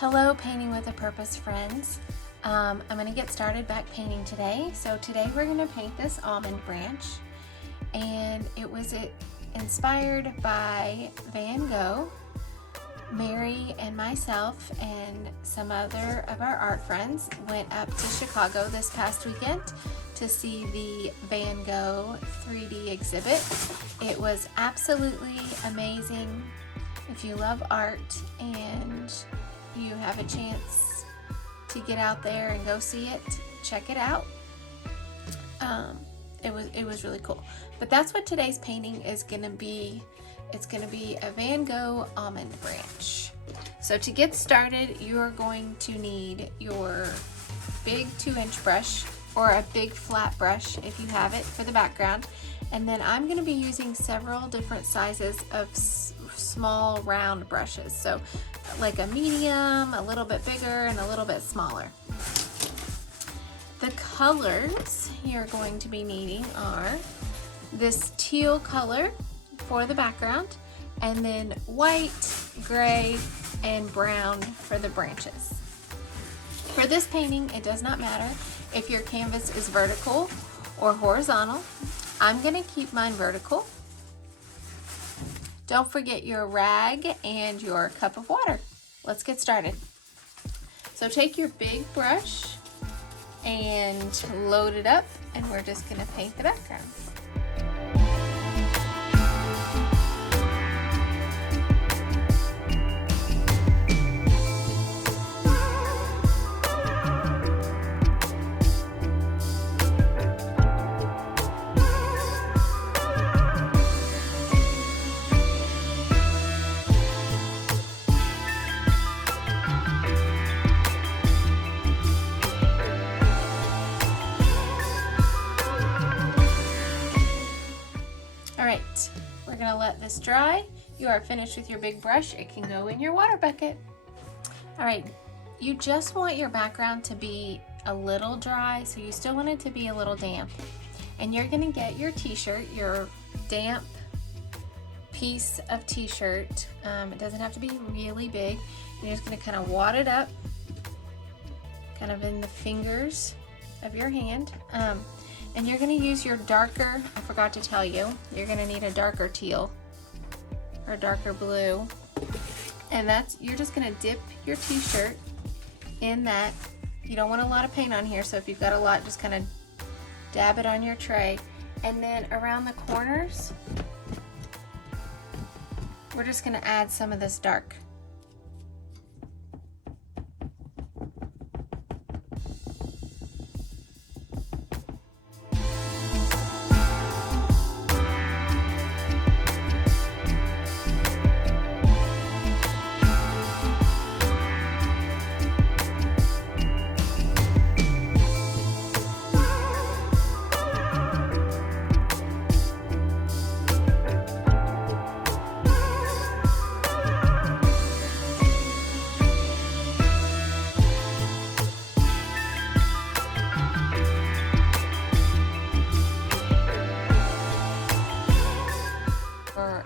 Hello, Painting with a Purpose friends. I'm going to get started back painting today. So today we're going to paint this almond branch, and it was inspired by Van Gogh. Mary and myself and some other of our art friends went up to Chicago this past weekend to see the Van Gogh 3D exhibit. It was absolutely amazing. If you love art and you have a chance to get out there and go see it, check it out. It was really cool. But that's what today's painting is going to be. It's going to be a Van Gogh almond branch. So to get started, you are going to need your big 2-inch brush or a big flat brush if you have it for the background. And then I'm going to be using several different sizes of small round brushes. So like a medium, a little bit bigger, and a little bit smaller. The colors you're going to be needing are this teal color for the background, and then white, gray, and brown for the branches. For this painting, it does not matter if your canvas is vertical or horizontal. I'm going to keep mine vertical. Don't forget your rag and your cup of water. Let's get started. So take your big brush and load it up, and we're just going to paint the background. Alright, we're going to let this dry. You are finished with your big brush. It can go in your water bucket. Alright, you just want your background to be a little dry, so you still want it to be a little damp. And you're going to get your t-shirt, your damp piece of t-shirt. It doesn't have to be really big. You're just going to kind of wad it up, kind of in the fingers of your hand. And you're going to use your darker, I forgot to tell you, you're going to need a darker teal or darker blue. And you're just going to dip your t-shirt in that. You don't want a lot of paint on here, so if you've got a lot, just kind of dab it on your tray. And then around the corners, we're just going to add some of this dark.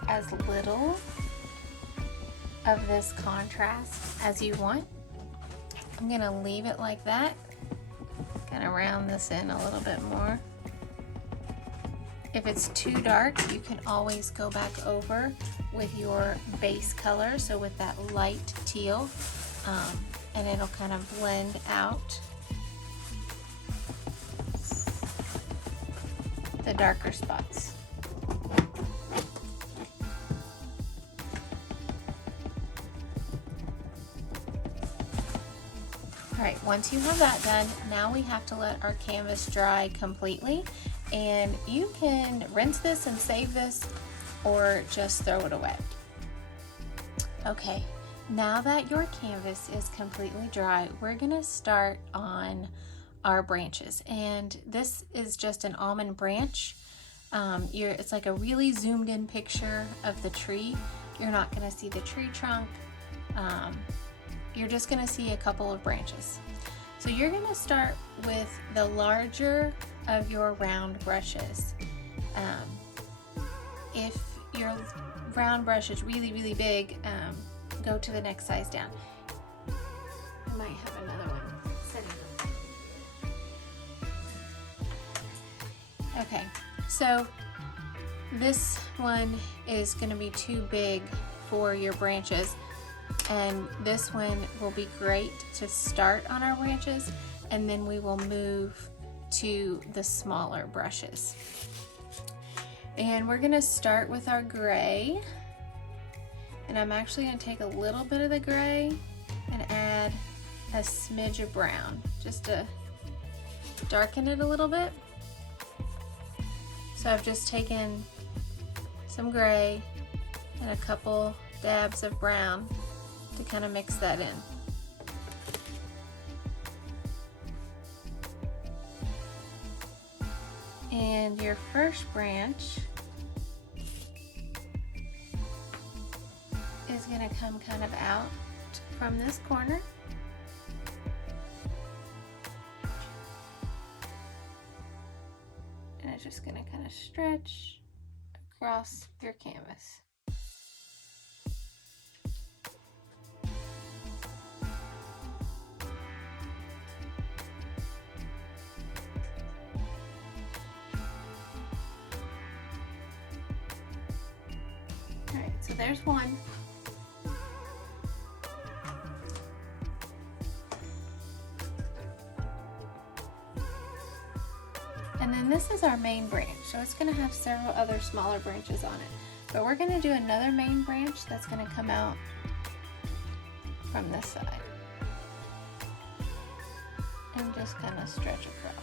As little of this contrast as you want. I'm going to leave it like that. Kind of round this in a little bit more. If it's too dark, you can always go back over with your base color, so with that light teal, and it'll kind of blend out the darker spots. Alright, once you have that done, now we have to let our canvas dry completely, and you can rinse this and save this or just throw it away. Okay, now that your canvas is completely dry, we're going to start on our branches, and this is just an almond branch. It's like a really zoomed in picture of the tree. You're not going to see the tree trunk. You're just going to see a couple of branches. So you're going to start with the larger of your round brushes. If your round brush is really, really big, go to the next size down. I might have another one sitting up. Okay, so this one is going to be too big for your branches, and this one will be great to start on our branches, and then we will move to the smaller brushes. And we're going to start with our gray, and I'm actually going to take a little bit of the gray and add a smidge of brown just to darken it a little bit. So I've just taken some gray and a couple dabs of brown to kind of mix that in. And your first branch is going to come kind of out from this corner. And it's just going to kind of stretch across your canvas. Alright, so there's one. And then this is our main branch, so it's going to have several other smaller branches on it. But we're going to do another main branch that's going to come out from this side. And just kind of stretch across.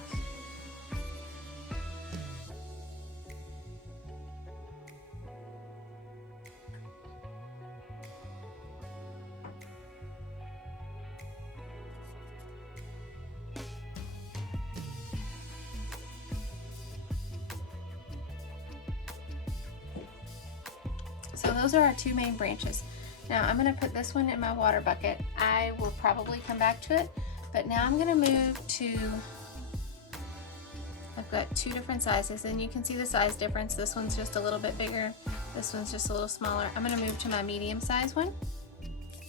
So those are our two main branches. Now I'm going to put this one in my water bucket. I will probably come back to it, but now I'm going to move to, I've got two different sizes, and you can see the size difference. This one's just a little bit bigger. This one's just a little smaller. I'm going to move to my medium size one,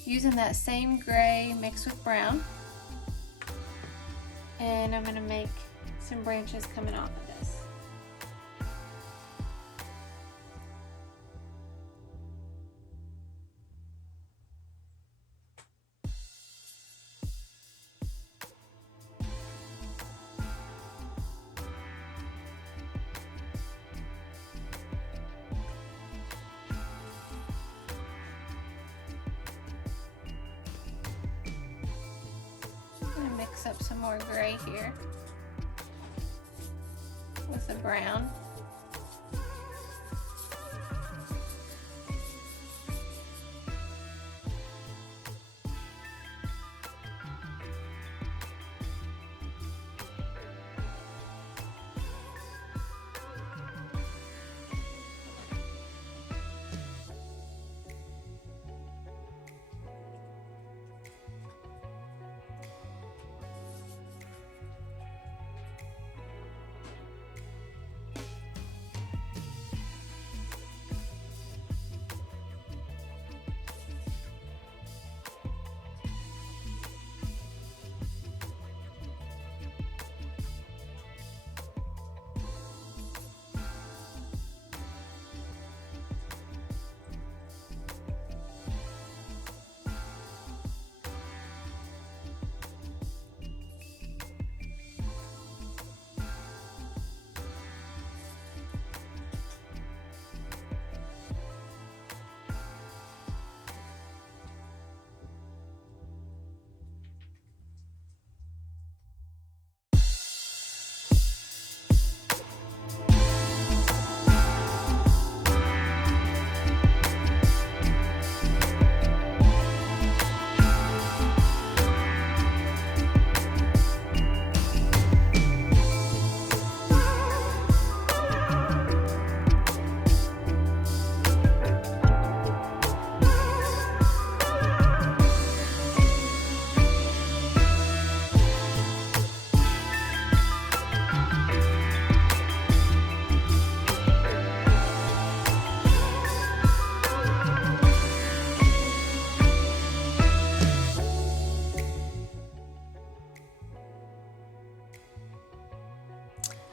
using that same gray mixed with brown. And I'm going to make some branches coming off of this. Mix up some more gray here with the brown.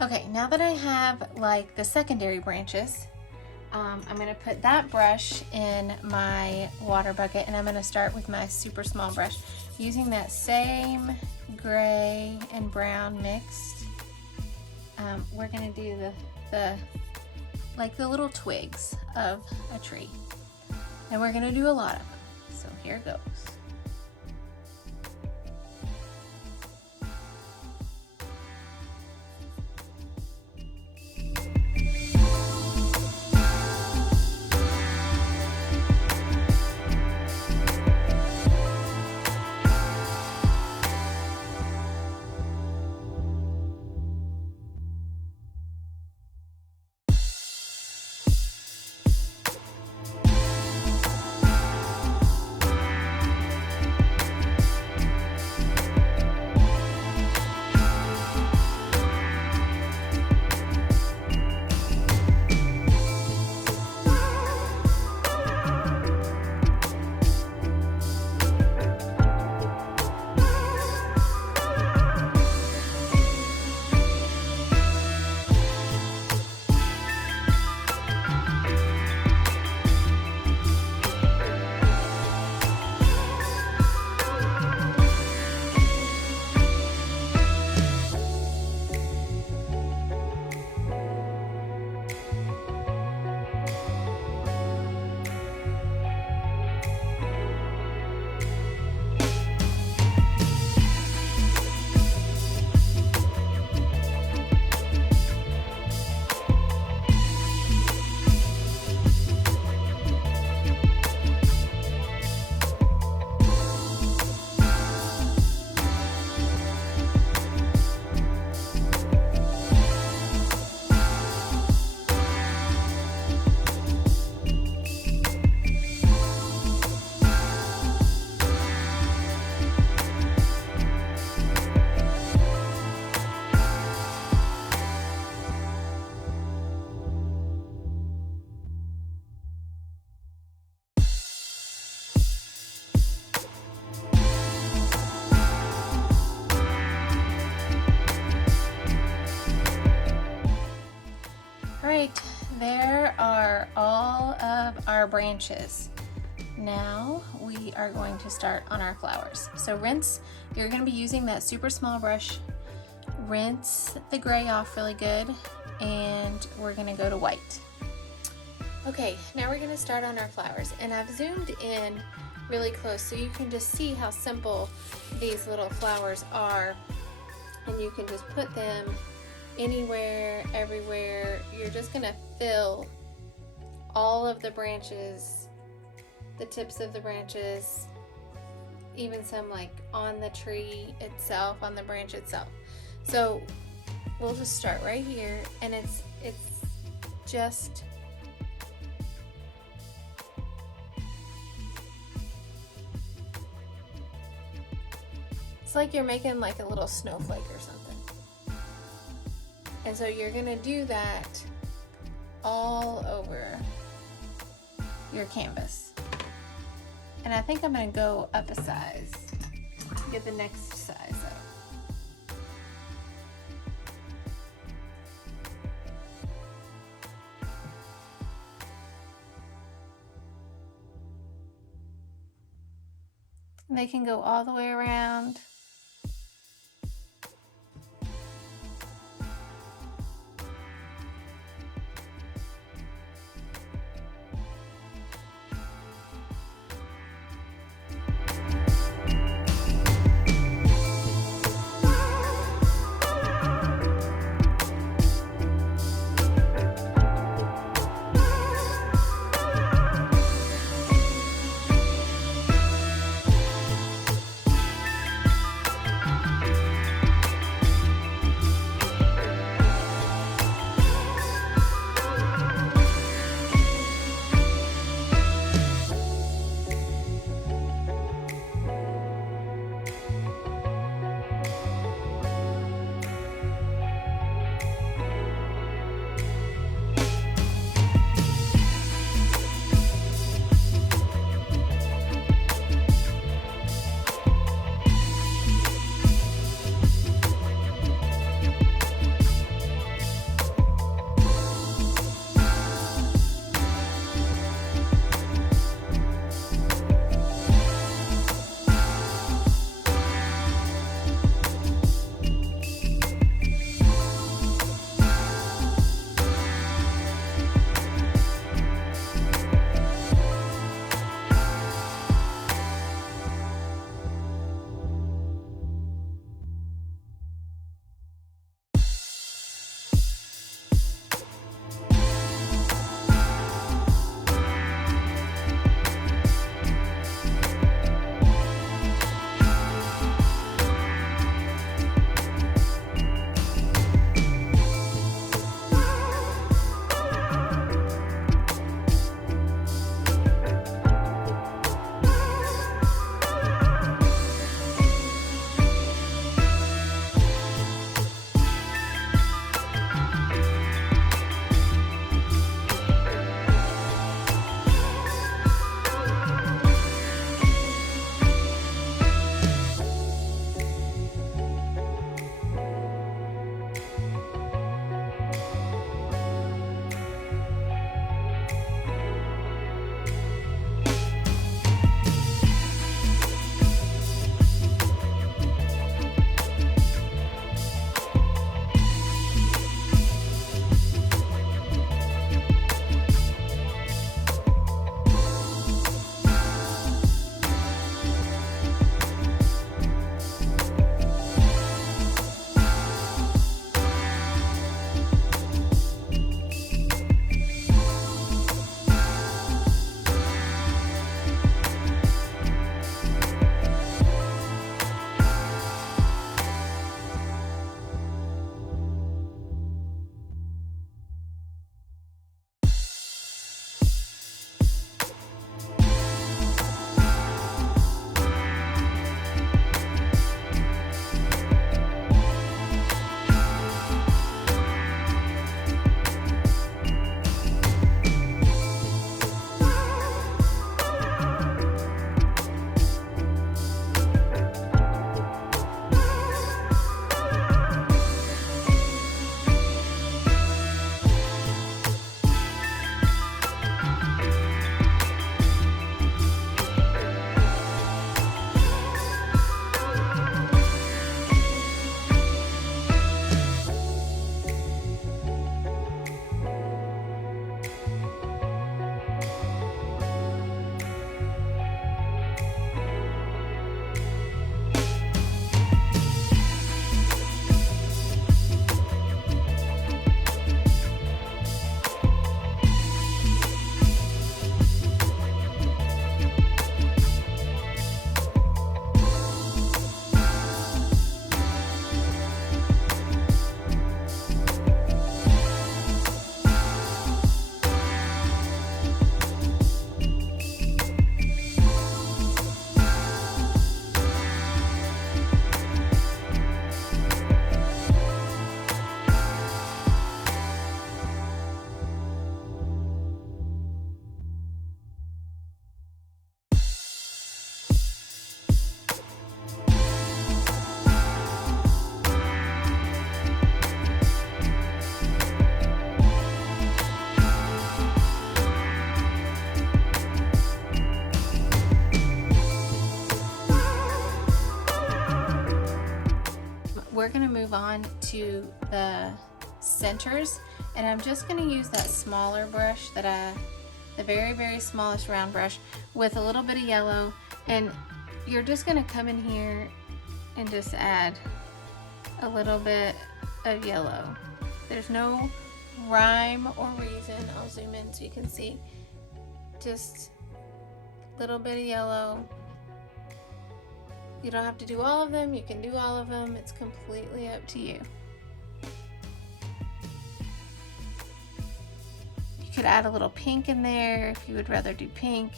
Okay, now that I have like the secondary branches, I'm gonna put that brush in my water bucket, and I'm gonna start with my super small brush using that same gray and brown mixed. We're gonna do the little twigs of a tree, and we're gonna do a lot of them. So here goes. Alright, there are all of our branches. Now we are going to start on our flowers. So rinse, you're going to be using that super small brush. Rinse the gray off really good, and we're going to go to white. Okay, now we're going to start on our flowers, and I've zoomed in really close so you can just see how simple these little flowers are, and you can just put them anywhere, everywhere. You're just gonna fill all of the branches, the tips of the branches, even some like on the tree itself, on the branch itself. So we'll just start right here, and it's just like you're making like a little snowflake or something. And so you're gonna do that all over your canvas. And I think I'm gonna go up a size, get the next size up. And they can go all the way around. we're gonna move on to the centers, and I'm just gonna use that smaller brush, the very, very smallest round brush with a little bit of yellow, and you're just gonna come in here and just add a little bit of yellow. There's no rhyme or reason. I'll zoom in so you can see. Just a little bit of yellow. You don't have to do all of them. You can do all of them. It's completely up to you. You could add a little pink in there if you would rather do pink.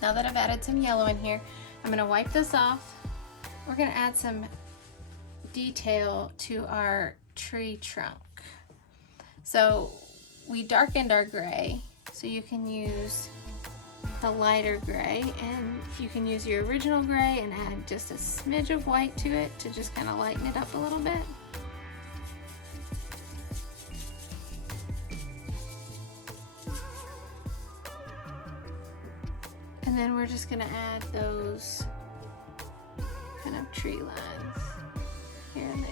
Now that I've added some yellow in here, I'm going to wipe this off. We're going to add some detail to our tree trunk. So we darkened our gray, so you can use the lighter gray, and you can use your original gray and add just a smidge of white to it to just kind of lighten it up a little bit. And then we're just going to add those kind of tree lines here and there.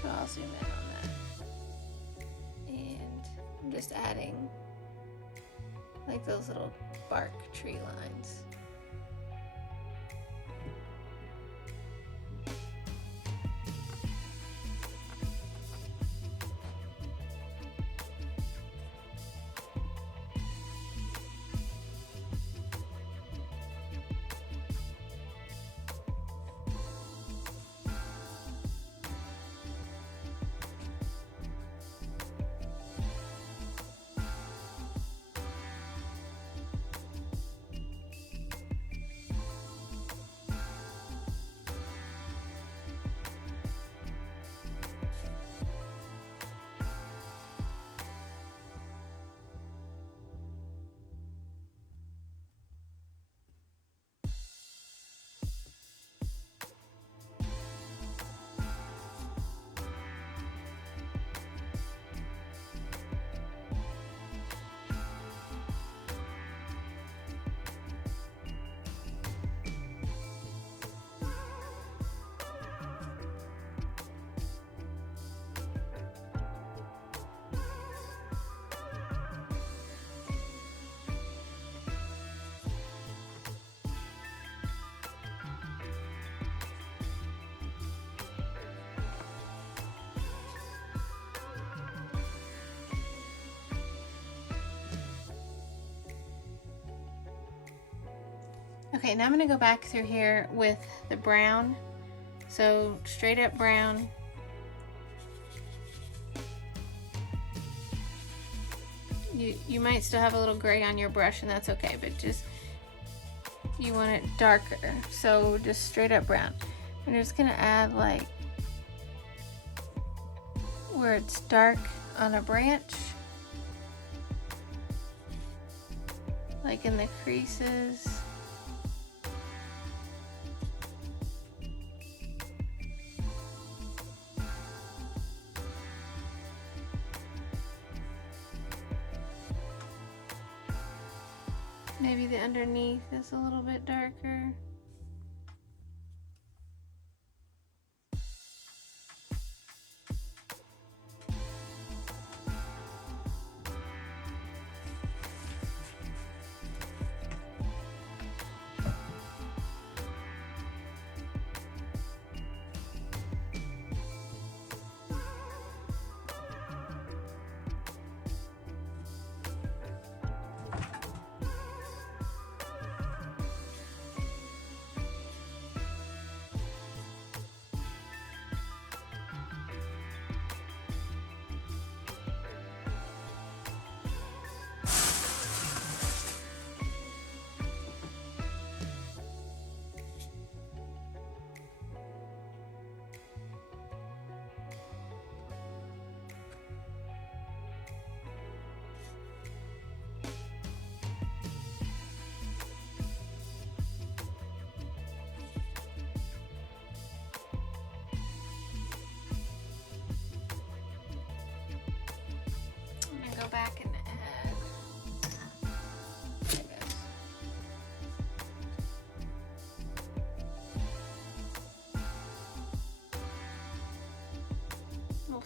So I'll zoom in on that. And I'm just adding like those little bark tree lines. Okay, now I'm going to go back through here with the brown. So straight up brown. You might still have a little gray on your brush, and that's okay, but just you want it darker. So just straight up brown. I'm just going to add like where it's dark on a branch, like in the creases. Maybe the underneath is a little bit darker.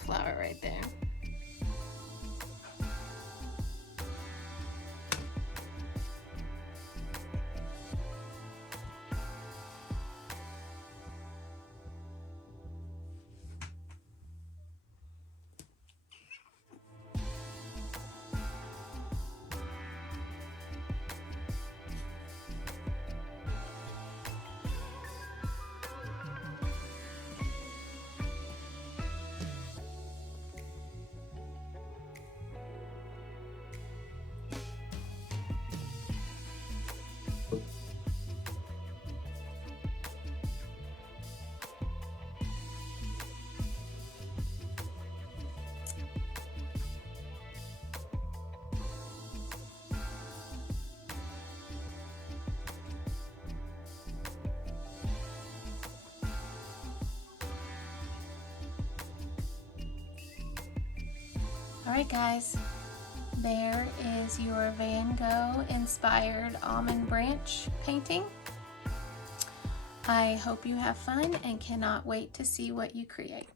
flower right there. Alright guys, there is your Van Gogh inspired almond branch painting. I hope you have fun and cannot wait to see what you create.